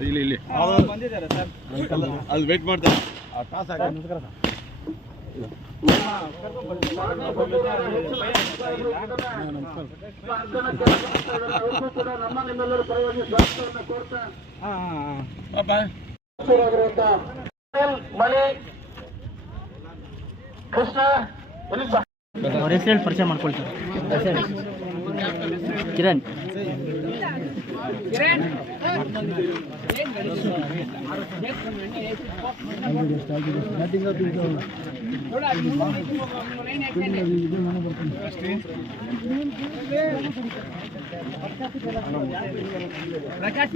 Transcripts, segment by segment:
ಇಲ್ಲಿ ಇಲ್ಲಿ ಬಂದಿದ್ದಾರೆ ಸರ್, ಅಲ್ಲಿ ವೇಟ್ ಮಾಡ್ತಾರೆ. ಕೃಷ್ಣ ಅವ್ರ ಹೆಸರು ಪರಿಚಯ ಮಾಡ್ಕೊಳ್ತಾರೆ. ಕಿರಣ್ ಪ್ರಕಾಶ್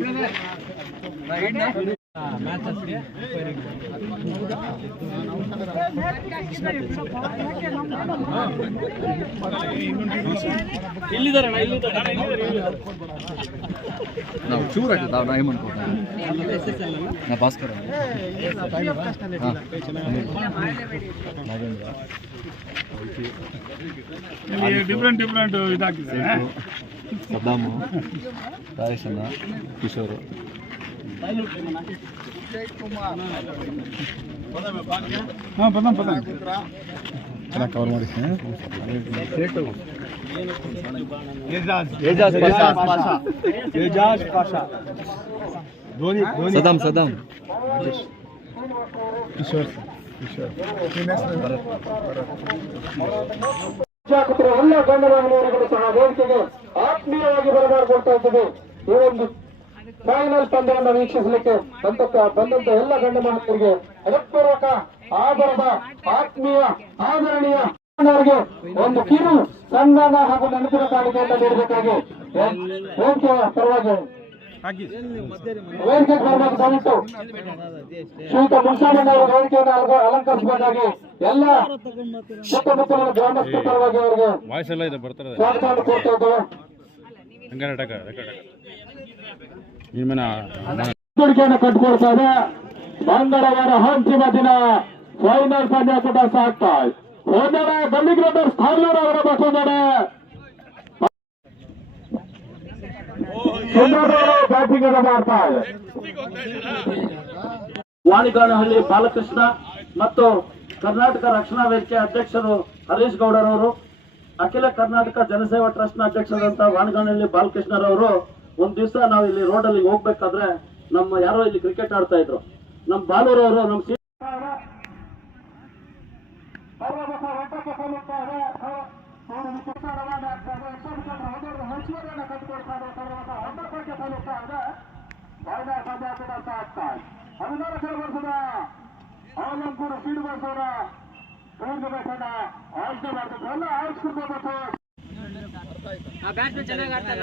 ಇಲ್ಲಿದ್ದಾರೆ ನಾವು ಚೂರು ನಾವು ನಾ ಹೇಮಂತ್ ನಾ ಭಾಸ್ಕರ ಡಿಫ್ರೆಂಟ್ ಇದಾಗಿದೆ. ಸದ್ದಾಮು, ರಾಯೇಶಣ್ಣ, ಕಿಶೋರು. ಚೆನ್ನಾಗಿ ಕವರ್ ಮಾಡಿ. ಸದಾಮ್ ಕಿಶೋರ್ ಎಲ್ಲ ಗಣ್ಯಮಾನ್ಯರುಗಳು ಸಹ ವೇದಿಕೆಗೆ ಆತ್ಮೀಯವಾಗಿ ಬರಮಾಡಿಕೊಳ್ತಾ ಇದ್ದೇವೆ. ಈ ಒಂದು ಫೈನಲ್ ಪಂದ್ಯವನ್ನು ವೀಕ್ಷಿಸಲಿಕ್ಕೆ ಬಂದಂತ ಎಲ್ಲ ಗಣ್ಯಮಾನ್ಯರಿಗೆ ಹೃತ್ಪೂರ್ವಕ ಆದರದ ಆತ್ಮೀಯ ಆದರಣೀಯ ಒಂದು ಕಿರು ಸನ್ಮಾನ ಹಾಗೂ ನೆನಪಿನ ಕಾಣಿಕೆಯನ್ನು ನೀಡಬೇಕಾಗಿ ವೇದಿಕೆಯ ಪರವಾಗಿ ವೇದಿಕೆ ಬರಬೇಕು. ದಯವಿಟ್ಟು ಶ್ರೀಯುತ ಮುನ್ಸಾಮಣ್ಣವರು ವೇದಿಕೆಯನ್ನು ಅಲಂಕರಿಸಬೇಕಾಗಿ ಎಲ್ಲ ಸುತ್ತಮುತ್ತಲಿನ ಗ್ರಾಮಸ್ಥರ ಪರವಾಗಿ ಅವರಿಗೆ ಸ್ವಾಗತವನ್ನು ಕೋರ್ತಾ ಇದ್ದೇವೆ. ಕೊಡುಗೆಯನ್ನು ಕಟ್ಕೊಳ್ತಾ ಇದೆ. ಮಂಗಳವಾರ ಅಂತಿಮ ದಿನ ಫೈನಲ್ ಪಂದ್ಯ ಕೂಡ ಸಾಗ್ತಾ ಇದೆ. ಒಂದೆಡೆ ಗಲ್ಲಿಗ್ರೌಂಡರ್ ಸ್ಥಾನೂರ್ ಅವರ ಮತ್ತೊಂದೆಡೆ ಬ್ಯಾಟಿಂಗ್ ಅನ್ನು ಮಾಡ್ತಾ ಇದೆ. ವಾಣಿಗಾನಹಳ್ಳಿ ಬಾಲಕೃಷ್ಣ ಮತ್ತು ಕರ್ನಾಟಕ ರಕ್ಷಣಾ ವೇದಿಕೆ ಅಧ್ಯಕ್ಷರು ಹರೀಶ್ ಗೌಡರವರು, ಅಖಿಲ ಕರ್ನಾಟಕ ಜನಸೇವಾ ಟ್ರಸ್ಟ್ ನ ಅಧ್ಯಕ್ಷರಾದಂತಹ ವಾಣಿಗಾನಹಳ್ಳಿ ಬಾಲಕೃಷ್ಣರವರು ಒಂದ್ ದಿವಸ ನಾವು ಇಲ್ಲಿ ರೋಡ್ ಅಲ್ಲಿ ಹೋಗ್ಬೇಕಾದ್ರೆ ನಮ್ಮ ಯಾರೋ ಇಲ್ಲಿ ಕ್ರಿಕೆಟ್ ಆಡ್ತಾ ಇದ್ರು. ನಮ್ಮ ಬಾಲೂರವರು ನಮ್ಮ ಆಲಂಕೂರು ಸೀಡ್ ಬಸವರ ಬೇಕನ್ನ ಆಯ್ಕೆ ಮಾಡ್ತಾರೆ. ಎಲ್ಲ ಆಯ್ಸ್ಕೊಡ್ಬೇಕು. ಚೆನ್ನಾಗಿ ಆಡ್ತಾನೆ.